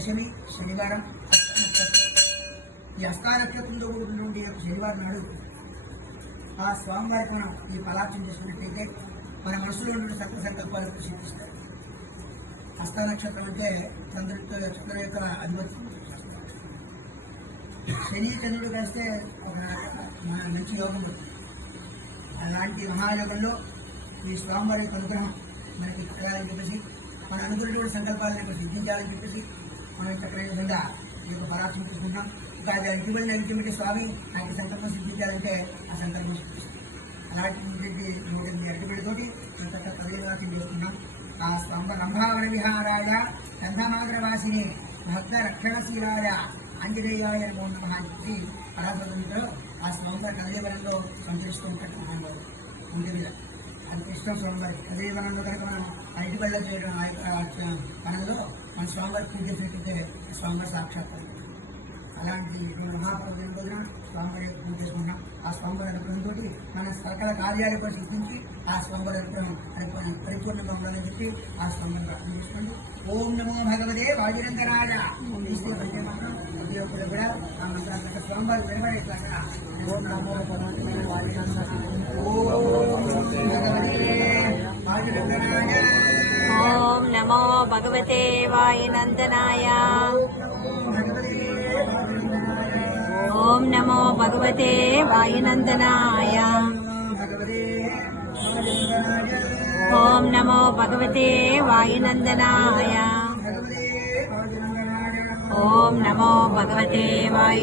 దశమి శనివారం ఈ హస్తా నక్షత్రంలో కూడినటువంటి శనివారం నాడు ఆ స్వామివారికి మనం ఈ ఫలార్చన చేసుకున్నట్లయితే మన మనసులో ఉన్న సకల సంకల్పాలకు సిద్ధిస్తాయి. హస్త నక్షత్రం అంటే చంద్ర యొక్క అధిపతి. శని చంద్రుడు కలిస్తే ఒక మంచి యోగం వస్తుంది. అలాంటి మహాయోగంలో ఈ స్వామివారి యొక్క అనుగ్రహం మనకి కలగాలని చెప్పేసి మన అనుకున్నటువంటి సంకల్పాలను సిద్ధించాలని చెప్పేసి మనం చక్కని విధంగా ఈ యొక్క పరాక్షం తీసుకుంటాం. ఇంకా అది అల్టిమేట్ అల్టిమేట్ స్వామి నాకు సంకల్పం సిద్ధించాలంటే ఆ సంకల్పం సిద్ధిస్తాం. అలాంటి 108 అరటిబడితోటి చక్కగా పదవివాసం చేసుకున్నాం. ఆ స్తంభ రంభావర విహారాయ గంధమాగ్రవాసిని భక్త రక్షణశీలాయ ఆంజనేయాయ నమో నమః అని చెప్పి పరాశరంలో ఆ స్వామివారి కదలీవనంలో సంచరిస్తూ ఉంటాడు. మహానుభావుడు ఉంటుంది అది ఇష్టం స్వామివారికి. కదలీవనంలో కనుక మనం అరటి బళ్ళ చేయడం ఆ యొక్క పనంలో మన స్వామివారి పూజ చేసినట్లయితే స్వామివారి సాక్షాత్కారం. అలాంటి మహాపర్వదిన రోజున స్వామివారి పూజ చేసుకున్నాం. ఆ స్వామివారి అనుగ్రహంతో మన సకల కార్యాలు కూడా సిద్ధించి ఆ స్వామివారి అనుగ్రహం పరిపూర్ణంగా ఉండాలని చెప్పి ఆ స్వామివారిని ప్రార్థన చేసుకోండి. ఓం నమో భగవతే వాయురంగరాయ ప్రతి ఒక్కరు కూడా ఆ మంత్రాన్ని స్వామివారి వినబడేట్లాగా ఓం నమో భగవతే వాయురంగరాయ ఓం నమో భగవతే వాయునందనాయ ఓం నమో భగవతే వాయునందనాయ ఓం నమో భగవతే వాయునందనాయ ఓం నమో భగవతే వాయు